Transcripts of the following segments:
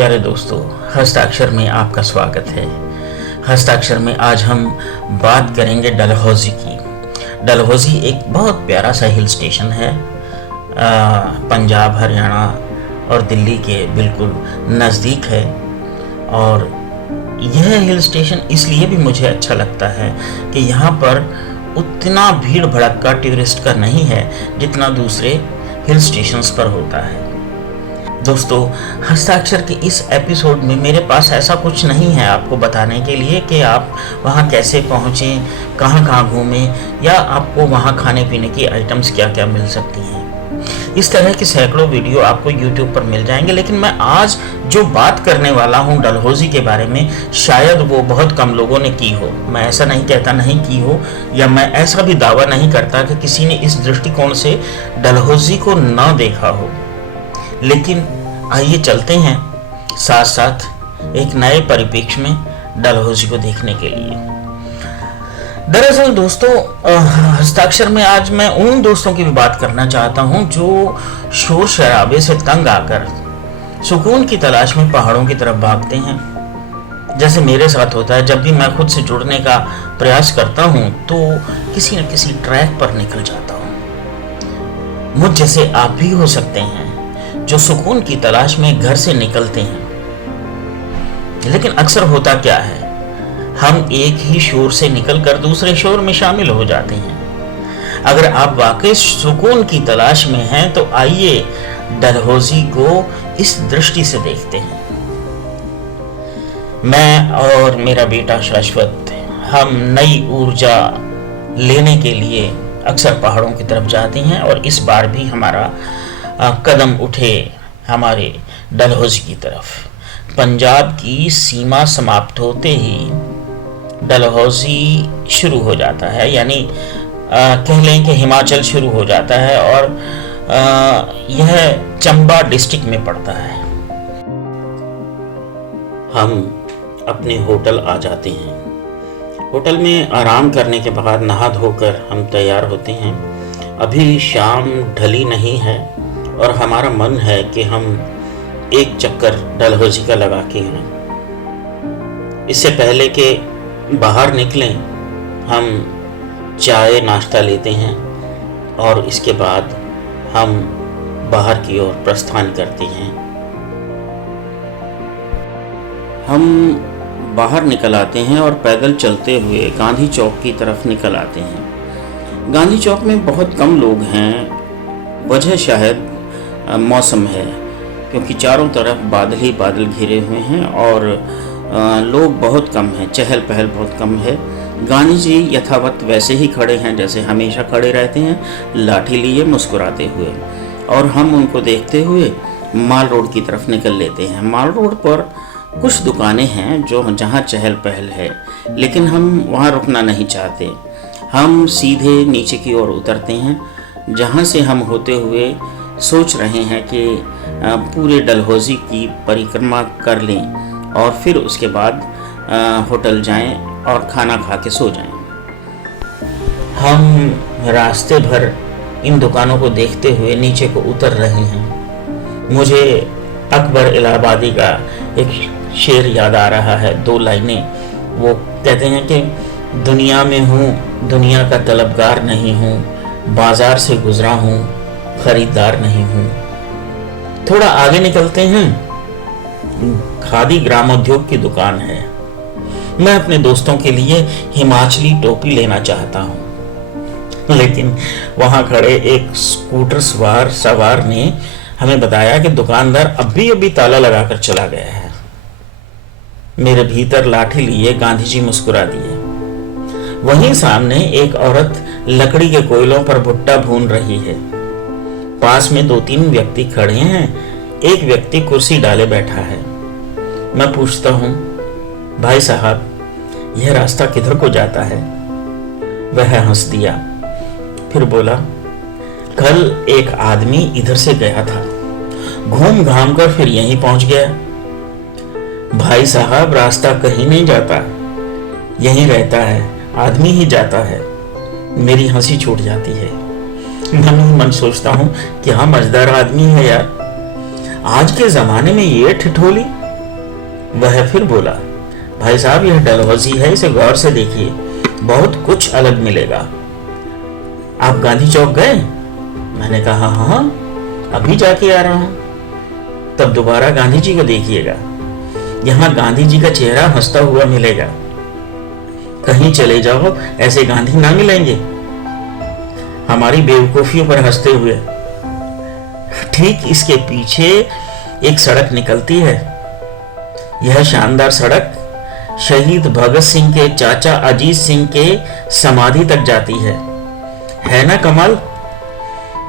प्यारे दोस्तों, हस्ताक्षर में आपका स्वागत है। हस्ताक्षर में आज हम बात करेंगे डलहौजी की। डलहौजी एक बहुत प्यारा सा हिल स्टेशन है, पंजाब, हरियाणा और दिल्ली के बिल्कुल नज़दीक है। और यह हिल स्टेशन इसलिए भी मुझे अच्छा लगता है कि यहाँ पर उतना भीड़ भड़क्का टूरिस्ट का नहीं है जितना दूसरे हिल स्टेशंस पर होता है। दोस्तों, हस्ताक्षर के इस एपिसोड में मेरे पास ऐसा कुछ नहीं है आपको बताने के लिए कि आप वहाँ कैसे पहुँचें, कहाँ कहाँ घूमें या आपको वहाँ खाने पीने की आइटम्स क्या क्या मिल सकती हैं। इस तरह के सैकड़ों वीडियो आपको YouTube पर मिल जाएंगे, लेकिन मैं आज जो बात करने वाला हूँ डलहौजी के बारे में, शायद वो बहुत कम लोगों ने की हो। मैं ऐसा नहीं कहता नहीं की हो, या मैं ऐसा भी दावा नहीं करता कि किसी ने इस दृष्टिकोण से डलहौजी को ना देखा हो। लेकिन आइए चलते हैं साथ साथ एक नए परिप्रेक्ष्य में डलहौजी को देखने के लिए। दरअसल दोस्तों, हस्ताक्षर में आज मैं उन दोस्तों की भी बात करना चाहता हूं जो शोर शराबे से तंग आकर सुकून की तलाश में पहाड़ों की तरफ भागते हैं। जैसे मेरे साथ होता है, जब भी मैं खुद से जुड़ने का प्रयास करता हूं तो किसी न किसी ट्रैक पर निकल जाता हूं। मुझ जैसे आप भी हो सकते हैं जो सुकून की तलाश में घर से निकलते हैं। लेकिन अक्सर होता क्या है, हम एक ही शोर से निकलकर दूसरे शोर में शामिल हो जाते हैं। अगर आप वाकई सुकून की तलाश में हैं तो आइए डलहौजी को इस दृष्टि से देखते हैं। मैं और मेरा बेटा शाश्वत, हम नई ऊर्जा लेने के लिए अक्सर पहाड़ों की तरफ जाते हैं और इस बार भी हमारा कदम उठे हमारे डलहौजी की तरफ। पंजाब की सीमा समाप्त होते ही डलहौजी शुरू हो जाता है, यानी कह लें कि हिमाचल शुरू हो जाता है और यह चंबा डिस्ट्रिक्ट में पड़ता है। हम अपने होटल आ जाते हैं। होटल में आराम करने के बाद नहा धोकर हम तैयार होते हैं। अभी शाम ढली नहीं है और हमारा मन है कि हम एक चक्कर डलहौजी का लगा के आएं। इससे पहले कि बाहर निकलें, हम चाय नाश्ता लेते हैं और इसके बाद हम बाहर की ओर प्रस्थान करते हैं। हम बाहर निकल आते हैं और पैदल चलते हुए गांधी चौक की तरफ निकल आते हैं। गांधी चौक में बहुत कम लोग हैं। वजह शायद मौसम है, क्योंकि चारों तरफ बादल ही बादल घिरे हुए हैं और लोग बहुत कम हैं, चहल पहल बहुत कम है। गांधी जी यथावत वैसे ही खड़े हैं जैसे हमेशा खड़े रहते हैं, लाठी लिए मुस्कुराते हुए, और हम उनको देखते हुए माल रोड की तरफ निकल लेते हैं। माल रोड पर कुछ दुकानें हैं जहाँ चहल पहल है, लेकिन हम वहाँ रुकना नहीं चाहते। हम सीधे नीचे की ओर उतरते हैं, जहाँ से हम होते हुए सोच रहे हैं कि पूरे डलहौजी की परिक्रमा कर लें और फिर उसके बाद होटल जाएं और खाना खा के सो जाएं। हम रास्ते भर इन दुकानों को देखते हुए नीचे को उतर रहे हैं। मुझे अकबर इलाहाबादी का एक शेर याद आ रहा है, 2 लाइनें। वो कहते हैं कि दुनिया में हूँ, दुनिया का तलबगार नहीं हूँ, बाजार से गुजरा हूँ, खरीदार नहीं हूँ। थोड़ा आगे निकलते हैं, खादी ग्रामोद्योग की दुकान है। मैं अपने दोस्तों के लिए हिमाचली टोपी लेना चाहता हूँ, लेकिन वहां खड़े एक स्कूटर सवार ने हमें बताया कि दुकानदार अभी ताला लगाकर चला गया है। मेरे भीतर लाठी लिए गांधी जी मुस्कुरा दिए। वहीं सामने एक औरत लकड़ी के कोयलों पर भुट्टा भून रही है। पास में 2-3 व्यक्ति खड़े हैं, एक व्यक्ति कुर्सी डाले बैठा है। मैं पूछता हूँ, भाई साहब, यह रास्ता किधर को जाता है? वह हंस दिया, फिर बोला, कल एक आदमी इधर से गया था, घूम घाम कर फिर यहीं पहुंच गया। भाई साहब, रास्ता कहीं नहीं जाता, यहीं रहता है, आदमी ही जाता है। मेरी हंसी छूट जाती है। मन ही मन सोचता हूँ क्या मजेदार आदमी है यार। आज के जमाने में ये ठिठोली वह फिर बोला, भाई साहब यह डलहौजी है, इसे गौर से देखिए, बहुत कुछ अलग मिलेगा। आप गांधी चौक गए? मैंने कहा हाँ, अभी जाके आ रहा हूं। तब दोबारा गांधी जी को देखिएगा, यहां गांधी जी का चेहरा हंसता हुआ मिलेगा। कहीं चले जाओ ऐसे गांधी ना मिलेंगे, हमारी बेवकूफियों पर हंसते हुए। ठीक इसके पीछे एक सड़क निकलती है। यह शानदार सड़क शहीद भगत सिंह के चाचा अजीत सिंह के समाधि तक जाती है ना कमाल?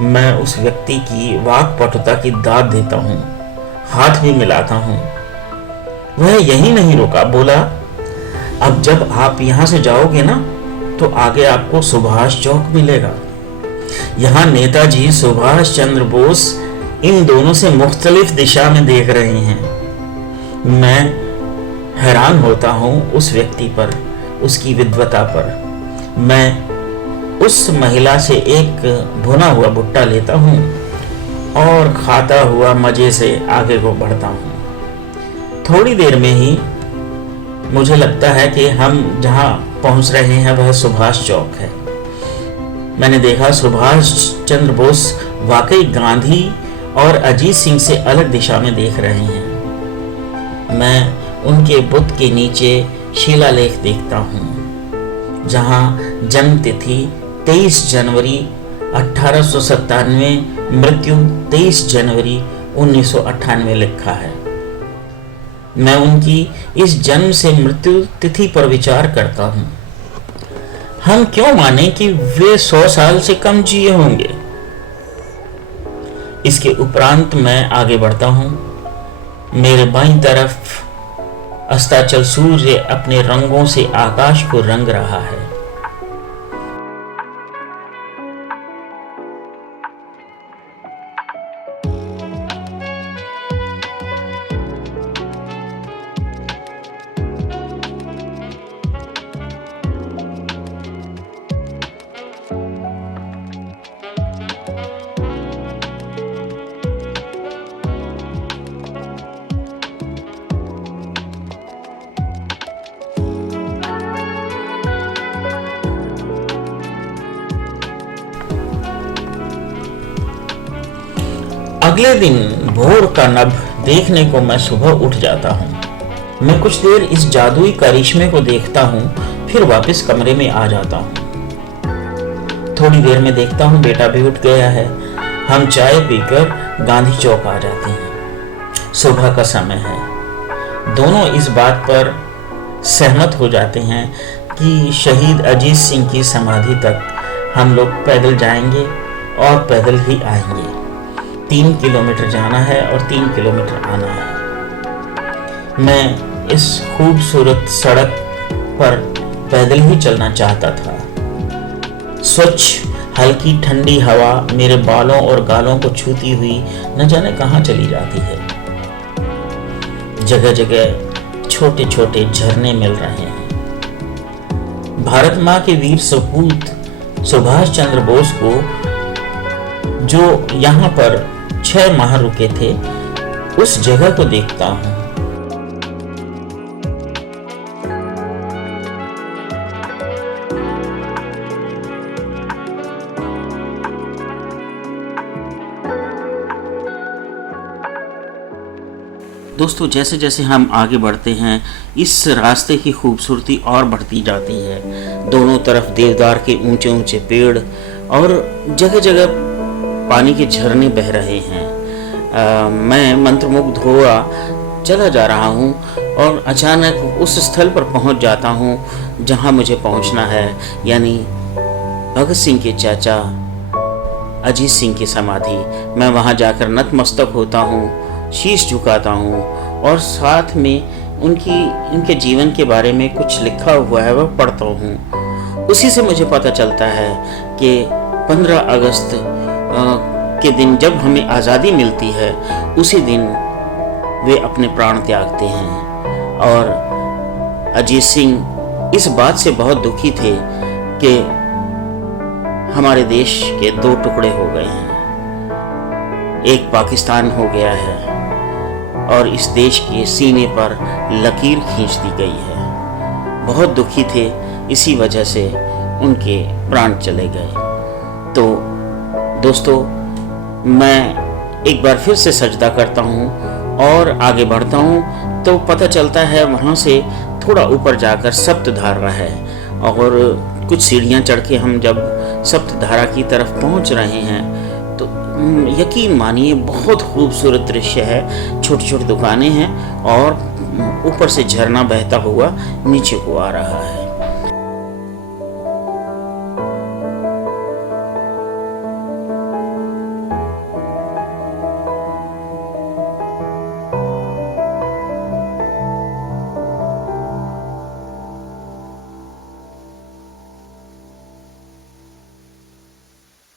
मैं उस व्यक्ति की वाक्पटुता की दाद देता हूं, हाथ भी मिलाता हूं। वह यही नहीं रुका, बोला, अब जब आप यहां से जाओगे ना तो आगे आपको सुभाष चौक मिलेगा। यहां नेताजी सुभाष चंद्र बोस इन दोनों से मुख्तलिफ दिशा में देख रहे हैं। मैं हैरान होता हूं उस व्यक्ति पर, उसकी विद्वता पर। मैं उस महिला से एक भुना हुआ भुट्टा लेता हूं और खाता हुआ मजे से आगे को बढ़ता हूं। थोड़ी देर में ही मुझे लगता है कि हम जहां पहुंच रहे हैं वह सुभाष चौक है। मैंने देखा सुभाष चंद्र बोस वाकई गांधी और अजीत सिंह से अलग दिशा में देख रहे हैं। मैं उनके बुत के नीचे शिलालेख देखता हूँ, जहाँ जन्म तिथि 23 जनवरी 1897, मृत्यु 23 जनवरी 1998 लिखा है। मैं उनकी इस जन्म से मृत्यु तिथि पर विचार करता हूँ। हम क्यों माने कि वे 100 साल से कम जिए होंगे? इसके उपरांत मैं आगे बढ़ता हूं। मेरे बाईं तरफ अस्ताचल सूर्य अपने रंगों से आकाश को रंग रहा है। अगले दिन भोर का नभ देखने को मैं सुबह उठ जाता हूँ। मैं कुछ देर इस जादुई करिश्मे को देखता हूँ, फिर वापस कमरे में आ जाता हूँ। थोड़ी देर में देखता हूँ बेटा भी उठ गया है। हम चाय पीकर गांधी चौक आ जाते हैं। सुबह का समय है। दोनों इस बात पर सहमत हो जाते हैं कि शहीद अजीत सिंह की समाधि तक हम लोग पैदल जाएंगे और पैदल ही आएंगे। 3 किलोमीटर जाना है और 3 किलोमीटर आना है। मैं इस खूबसूरत सड़क पर पैदल ही चलना चाहता था। स्वच्छ हल्की ठंडी हवा मेरे बालों और गालों को छूती हुई न जाने कहां चली जाती है। जगह जगह छोटे छोटे झरने मिल रहे हैं। भारत माँ के वीर सपूत सुभाष चंद्र बोस को जो यहाँ पर 6 माह रुके थे, उस जगह को देखता हूं। दोस्तों, जैसे जैसे हम आगे बढ़ते हैं इस रास्ते की खूबसूरती और बढ़ती जाती है। दोनों तरफ देवदार के ऊंचे ऊंचे पेड़ और जगह जगह पानी के झरने बह रहे हैं। मैं मंत्रमुग्ध हुआ चला जा रहा हूँ और अचानक उस स्थल पर पहुँच जाता हूँ जहाँ मुझे पहुँचना है, यानी भगत सिंह के चाचा अजीत सिंह की समाधि। मैं वहाँ जाकर नतमस्तक होता हूँ, शीश झुकाता हूँ और साथ में उनके जीवन के बारे में कुछ लिखा हुआ है वह पढ़ता हूँ। उसी से मुझे पता चलता है कि 15 अगस्त के दिन जब हमें आज़ादी मिलती है, उसी दिन वे अपने प्राण त्यागते हैं। और अजीत सिंह इस बात से बहुत दुखी थे कि हमारे देश के 2 टुकड़े हो गए हैं, एक पाकिस्तान हो गया है और इस देश के सीने पर लकीर खींच दी गई है। बहुत दुखी थे, इसी वजह से उनके प्राण चले गए। तो दोस्तों, मैं एक बार फिर से सजदा करता हूँ और आगे बढ़ता हूँ, तो पता चलता है वहाँ से थोड़ा ऊपर जाकर सप्तधारा है, और कुछ सीढ़ियाँ चढ़ के हम जब सप्तधारा की तरफ पहुँच रहे हैं तो यकीन मानिए बहुत खूबसूरत दृश्य है। छोटी छोटी दुकानें हैं और ऊपर से झरना बहता हुआ नीचे को आ रहा है।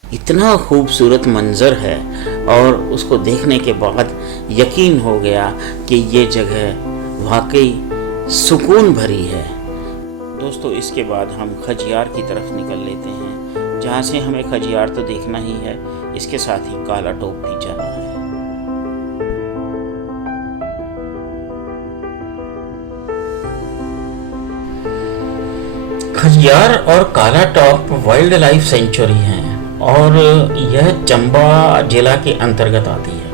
इतना खूबसूरत मंजर है और उसको देखने के बाद यकीन हो गया कि ये जगह वाकई सुकून भरी है। दोस्तों, इसके बाद हम खजियार की तरफ निकल लेते हैं, जहाँ से हमें खजियार तो देखना ही है, इसके साथ ही काला टोप भी जाना है। खजियार और काला टॉप वाइल्ड लाइफ सेंचुरी हैं और यह चंबा जिला के अंतर्गत आती है।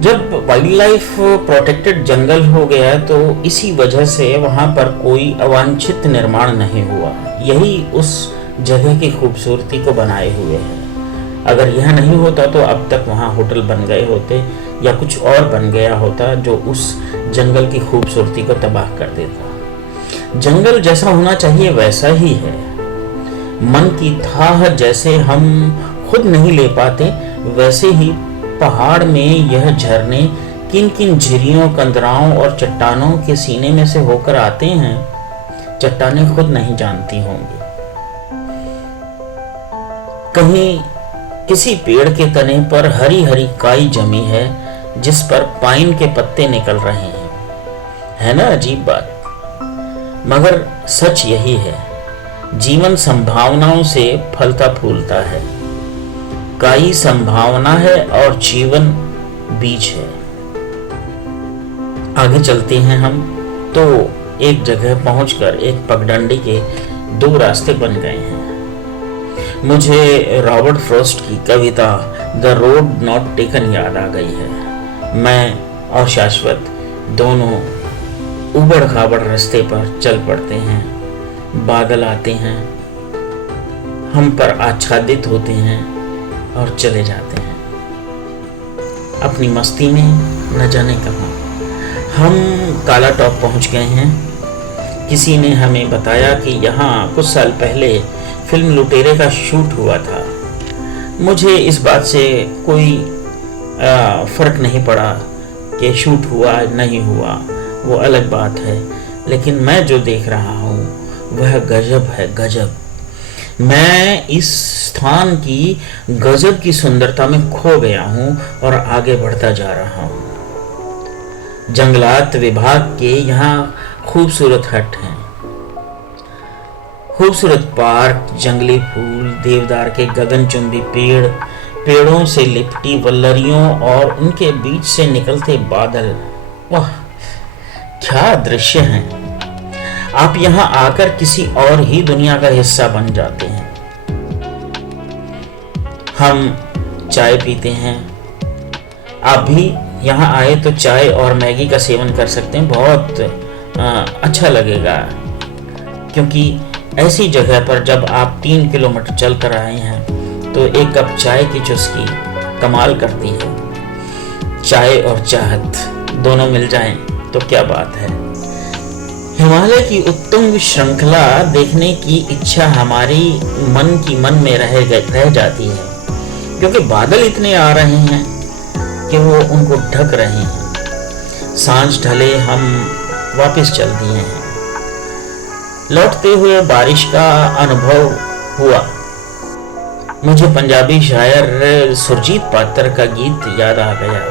जब वाइल्ड लाइफ प्रोटेक्टेड जंगल हो गया तो इसी वजह से वहां पर कोई अवांछित निर्माण नहीं हुआ। यही उस जगह की खूबसूरती को बनाए हुए है। अगर यह नहीं होता तो अब तक वहां होटल बन गए होते या कुछ और बन गया होता जो उस जंगल की खूबसूरती को तबाह कर देता। जंगल जैसा होना चाहिए वैसा ही है। मन की थाह जैसे हम खुद नहीं ले पाते, वैसे ही पहाड़ में यह झरने किन किन झिरियों, कंदराओं और चट्टानों के सीने में से होकर आते हैं, चट्टानें खुद नहीं जानती होंगी। कहीं किसी पेड़ के तने पर हरी हरी काई जमी है जिस पर पाइन के पत्ते निकल रहे हैं। है ना अजीब बात? मगर सच यही है, जीवन संभावनाओं से फलता फूलता है। काई संभावना है और जीवन बीज है। आगे चलते हैं हम, तो एक जगह पहुंचकर एक पगडंडी के दो रास्ते बन गए हैं। मुझे रॉबर्ट फ्रॉस्ट की कविता द रोड नॉट टेकन याद आ गई है। मैं और शाश्वत दोनों उबड़ खाबड़ रास्ते पर चल पड़ते हैं। बादल आते हैं, हम पर आच्छादित होते हैं और चले जाते हैं अपनी मस्ती में, न जाने कहाँ। हम काला टॉप पहुंच गए हैं। किसी ने हमें बताया कि यहाँ कुछ साल पहले फिल्म लुटेरे का शूट हुआ था। मुझे इस बात से कोई फर्क नहीं पड़ा कि शूट हुआ नहीं हुआ, वो अलग बात है, लेकिन मैं जो देख रहा हूँ वह गजब है, गजब। मैं इस स्थान की गजब की सुंदरता में खो गया हूँ और आगे बढ़ता जा रहा हूँ। जंगलात विभाग के यहाँ खूबसूरत हट हैं, खूबसूरत पार्क, जंगली फूल, देवदार के गगनचुंबी पेड़, पेड़ों से लिपटी वल्लरियों और उनके बीच से निकलते बादल। वाह, क्या दृश्य हैं! आप यहाँ आकर किसी और ही दुनिया का हिस्सा बन जाते हैं। हम चाय पीते हैं। आप भी यहाँ आए तो चाय और मैगी का सेवन कर सकते हैं, बहुत अच्छा लगेगा। क्योंकि ऐसी जगह पर जब आप 3 किलोमीटर चल कर आए हैं तो एक कप चाय की चुस्की कमाल करती है। चाय और चाहत दोनों मिल जाएं तो क्या बात है। हिमालय की उत्तुंग श्रृंखला देखने की इच्छा हमारी मन में रह जाती है, क्योंकि बादल इतने आ रहे हैं कि वो उनको ढक रहे हैं। सांझ ढले हम वापस चल दिए हैं। लौटते हुए बारिश का अनुभव हुआ। मुझे पंजाबी शायर सुरजीत पात्र का गीत याद आ गया।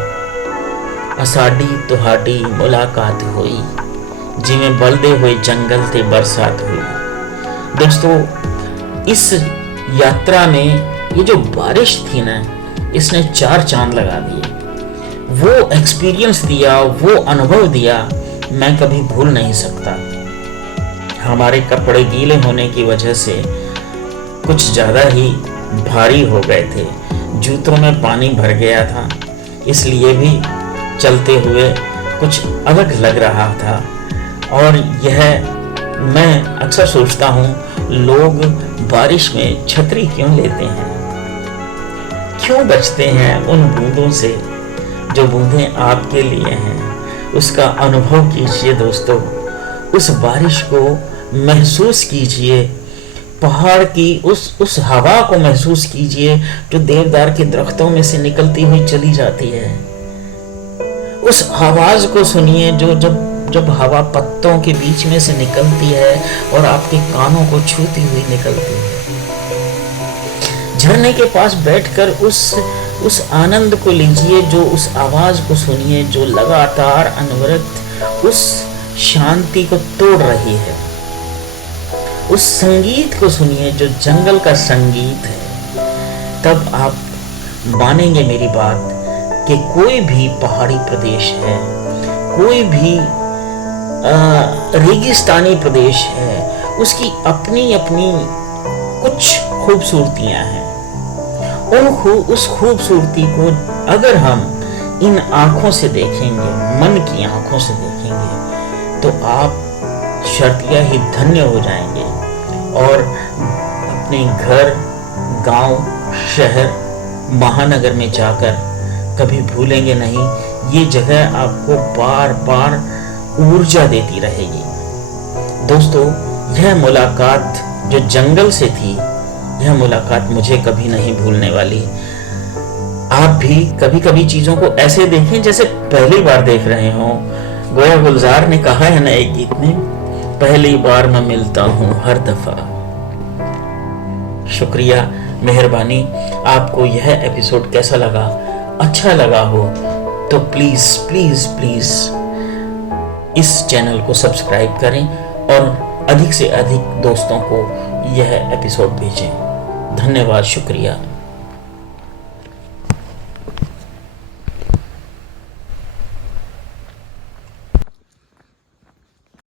असाडी तुहाडी मुलाकात हुई, जिमें बलदे हुए जंगल ते बरसात हुई। दोस्तों, इस यात्रा में ये जो बारिश थी ना, इसने 4 चांद लगा दिए। वो एक्सपीरियंस दिया, वो अनुभव दिया, मैं कभी भूल नहीं सकता। हमारे कपड़े गीले होने की वजह से कुछ ज़्यादा ही भारी हो गए थे, जूतों में पानी भर गया था, इसलिए भी चलते हुए कुछ अलग लग रहा था। और यह मैं अक्सर सोचता हूँ, लोग बारिश में छतरी क्यों लेते हैं, क्यों बचते हैं उन बूंदों से जो बूंदें आपके लिए हैं। उसका अनुभव कीजिए दोस्तों, उस बारिश को महसूस कीजिए, पहाड़ की उस हवा को महसूस कीजिए जो देवदार के दरख्तों में से निकलती हुई चली जाती है। उस आवाज को सुनिए जो जब हवा पत्तों के बीच में से निकलती है और आपके कानों को छूती हुई निकलती है। झरने के पास बैठकर उस आनंद को लीजिए, जो उस आवाज को सुनिए जो लगातार अनवरत उस शांति को तोड़ रही है। उस संगीत को सुनिए जो जंगल का संगीत है। तब आप मानेंगे मेरी बात कि कोई भी पहाड़ी प्रदेश है, कोई भी रेगिस्तानी प्रदेश है, उसकी अपनी अपनी कुछ खूबसूरतियां हैं। उस खूबसूरती को अगर हम इन आंखों से देखेंगे, मन की आंखों से देखेंगे, तो आप शर्तिया ही धन्य हो जाएंगे और अपने घर, गांव, शहर, महानगर में जाकर कभी भूलेंगे नहीं। ये जगह आपको बार बार ऊर्जा देती रहेगी। दोस्तों, यह मुलाकात जो जंगल से थी, यह मुलाकात मुझे कभी नहीं भूलने वाली। आप भी कभी कभी चीजों को ऐसे देखें जैसे पहली बार देख रहे हो। गोया गुलजार ने कहा है ना एक गीत में, पहली बार मैं मिलता हूं हर दफा। शुक्रिया, मेहरबानी। आपको यह एपिसोड कैसा लगा? अच्छा लगा हो तो प्लीज प्लीज प्लीज इस चैनल को सब्सक्राइब करें और अधिक से अधिक दोस्तों को यह एपिसोड भेजें। धन्यवाद, शुक्रिया।